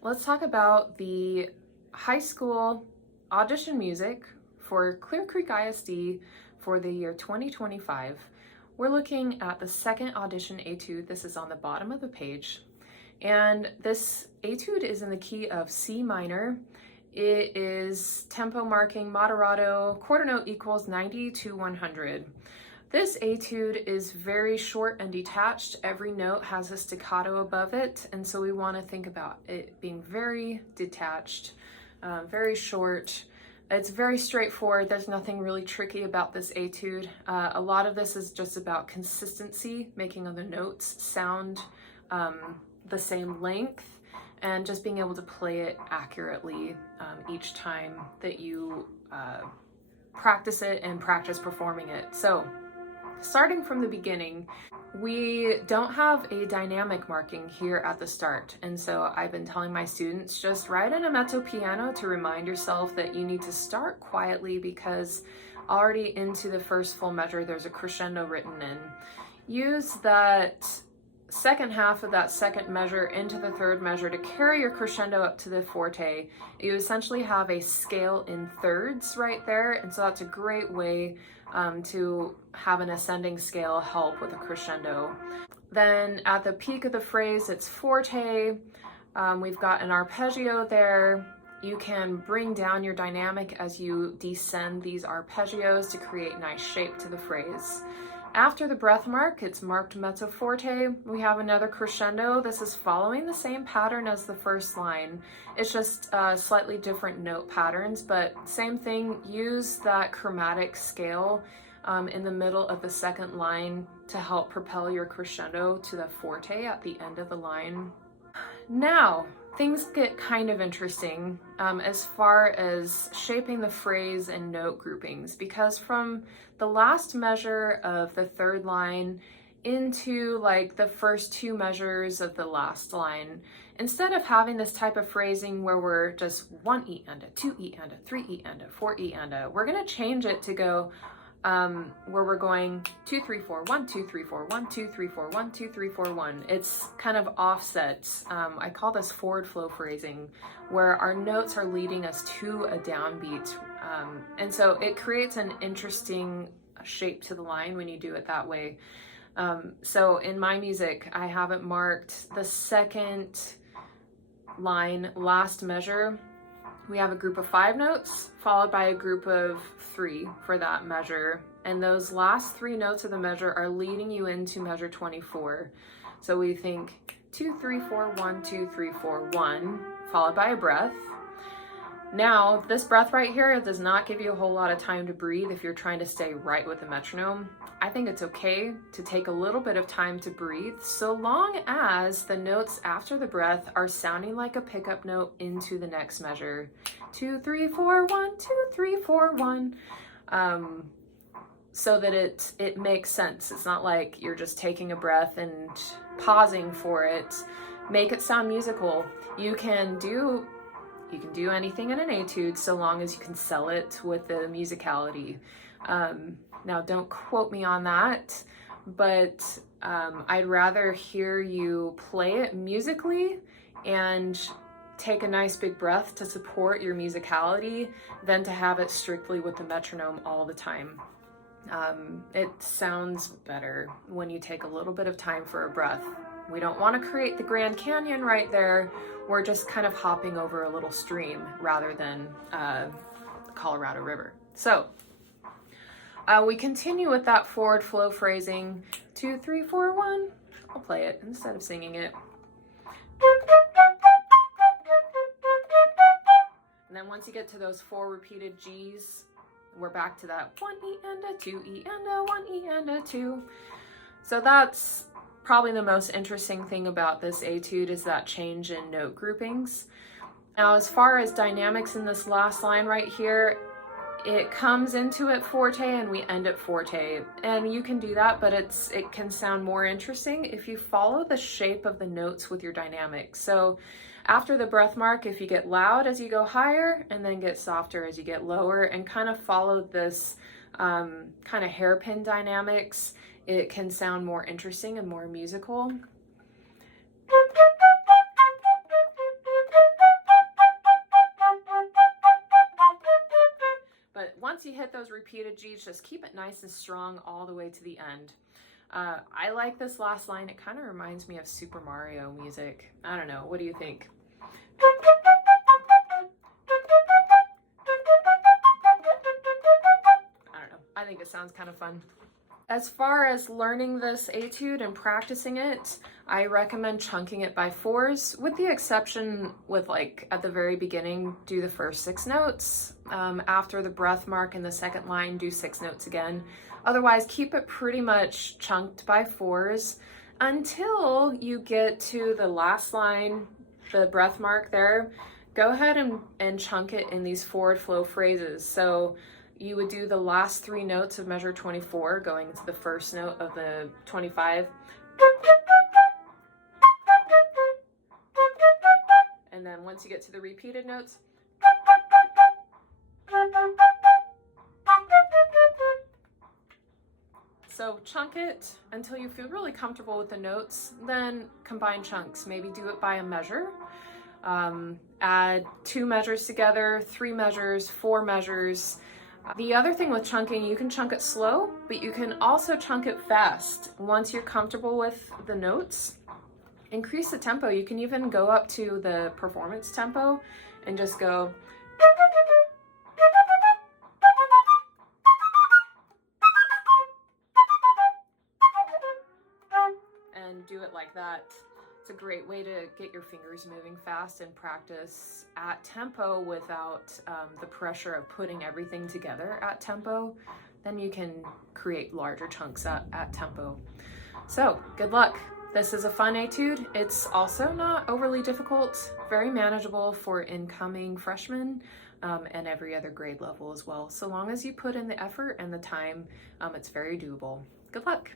Let's talk about the high school audition music for Clear Creek ISD for the year 2025. We're looking at the second audition etude. This is on the bottom of the page. And this etude is in the key of C minor. It is tempo marking moderato, quarter note equals 90 to 100. This etude is very short and detached. Every note has a staccato above it, and so we want to think about it being very detached, very short. It's very straightforward. There's nothing really tricky about this etude. A lot of this is just about consistency, making the notes sound the same length, and just being able to play it accurately each time that you practice it and practice performing it. So, starting from the beginning, we don't have a dynamic marking here at the start. And so I've been telling my students, just write in a mezzo piano to remind yourself that you need to start quietly, because already into the first full measure, there's a crescendo written in. Use that second half of that second measure into the third measure to carry your crescendo up to the forte. You essentially have a scale in thirds right there, and so that's a great way to have an ascending scale help with a crescendo. Then at the peak of the phrase, it's forte. We've got an arpeggio there. You can bring down your dynamic as you descend these arpeggios to create nice shape to the phrase. After the breath mark, it's marked mezzo forte. We have another crescendo. This is following the same pattern as the first line. It's just slightly different note patterns, but same thing. Use that chromatic scale in the middle of the second line to help propel your crescendo to the forte at the end of the line. Now, things get kind of interesting as far as shaping the phrase and note groupings, because from the last measure of the third line into like the first two measures of the last line, instead of having this type of phrasing where we're just 1 E and a 2 E and a 3 E and a 4 E and a, we're going to change it to go where we're going 2 3 4 1 2 3 4 1 2 3 4 1 2 3 4 1. It's kind of offset. I call this forward flow phrasing, where our notes are leading us to a downbeat, and so it creates an interesting shape to the line when you do it that way. So in my music, I have it marked the second line, last measure. We have a group of 5 notes followed by a group of 3 for that measure. And those last 3 notes of the measure are leading you into measure 24. So we think 2, 3, 4, 1, 2, 3, 4, 1, followed by a breath. Now, this breath right here does not give you a whole lot of time to breathe if you're trying to stay right with the metronome. I think it's okay to take a little bit of time to breathe, so long as the notes after the breath are sounding like a pickup note into the next measure. 2, 3, 4, 1, 2, 3, 4, 1. So that it makes sense. It's not like you're just taking a breath and pausing for it. Make it sound musical. You can do anything in an etude so long as you can sell it with the musicality. Now, don't quote me on that, but I'd rather hear you play it musically and take a nice big breath to support your musicality than to have it strictly with the metronome all the time. It sounds better when you take a little bit of time for a breath. We don't want to create the Grand Canyon right there. We're just kind of hopping over a little stream rather than the Colorado River. So we continue with that forward flow phrasing. 2, 3, 4, 1. I'll play it instead of singing it. And then once you get to those 4 repeated G's, we're back to that 1 E and a 2 E and a 1 E and a 2. So that's probably the most interesting thing about this etude, is that change in note groupings. Now, as far as dynamics in this last line right here, it comes into it forte and we end at forte, and you can do that, but it can sound more interesting if you follow the shape of the notes with your dynamics. So after the breath mark, if you get loud as you go higher and then get softer as you get lower, and kind of follow this kind of hairpin dynamics, it can sound more interesting and more musical. But once you hit those repeated G's, just keep it nice and strong all the way to the end. I like this last line. It kind of reminds me of Super Mario music. I don't know. What do you think? I don't know. I think it sounds kind of fun. As far as learning this etude and practicing it, I recommend chunking it by 4s, with the exception with, like, at the very beginning, do the first 6 notes. After the breath mark in the second line, do 6 notes again. Otherwise, keep it pretty much chunked by 4s until you get to the last line, the breath mark there. Go ahead and chunk it in these forward flow phrases. So you would do the last 3 notes of measure 24 going into the first note of the 25. And then once you get to the repeated notes, so chunk it until you feel really comfortable with the notes, then combine chunks. Maybe do it by a measure. Add 2 measures together, 3 measures, 4 measures. The other thing with chunking, you can chunk it slow, but you can also chunk it fast. Once you're comfortable with the notes, increase the tempo. You can even go up to the performance tempo and just go. And do it like that. It's a great way to get your fingers moving fast and practice at tempo without the pressure of putting everything together at tempo. Then you can create larger chunks at tempo. So good luck. This is a fun etude. It's also not overly difficult, very manageable for incoming freshmen and every other grade level as well. So long as you put in the effort and the time, it's very doable. Good luck.